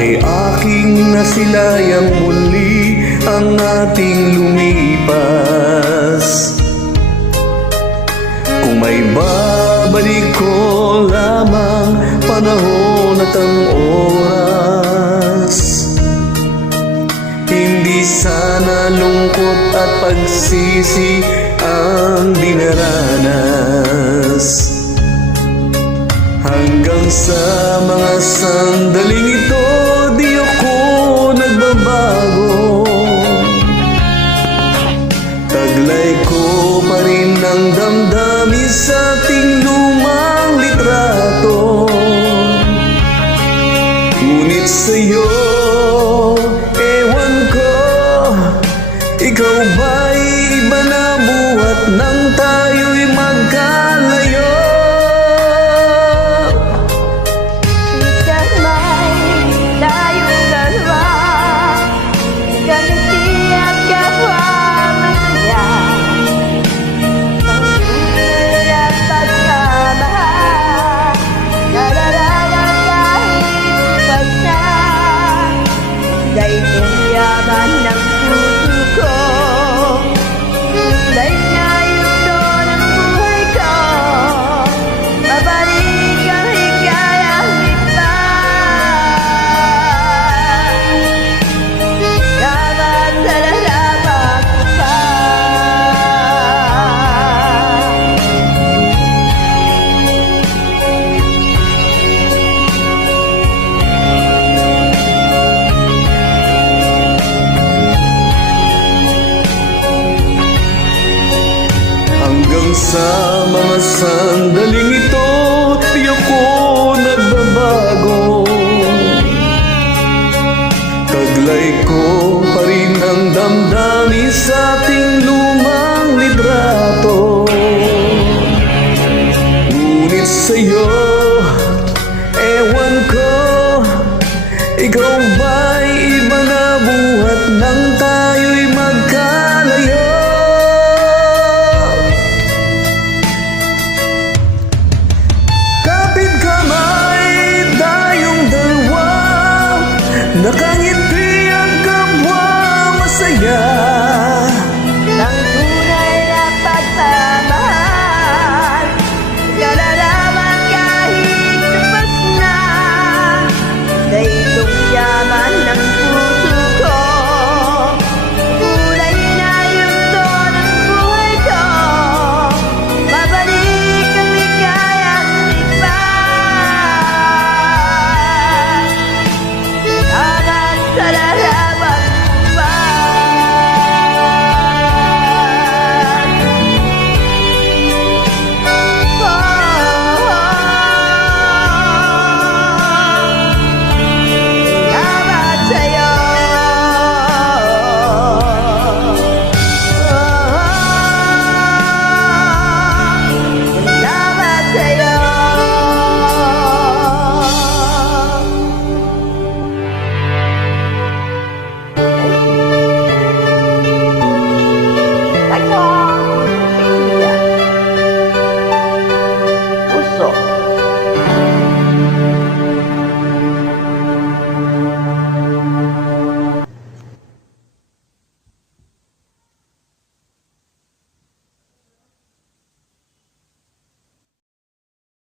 ay aking nasilayang muli ang ating lumipas. Kung may babalik ko lamang panahon at ang oras, hindi sana lungkot at pagsisi ang dinaranas. Hanggang sa mga sandaling ito, di ako nagbabago. Taglay ko pa rin ang damdamin sa ating lumang litrato. Ngunit sa'yo, ewan ko, ikaw ba'y iba na buhat nang tayo'y magkalayo? Dahil kung yaman ng puso ko, kulay na ito ng buhay ko, babalik ang hikayang iba. Dapat sa lalaman ko pa. Hanggang sa mga sandaling ito, di ako nagbabago. Taglay ko pa rin ang damdamin sa ating lumang litrato. Ngunit sa'yo, ewan ko, ikaw ba'y iba na buhat nang tayo'y magkalayo? Kapit kamay tayong dalawa,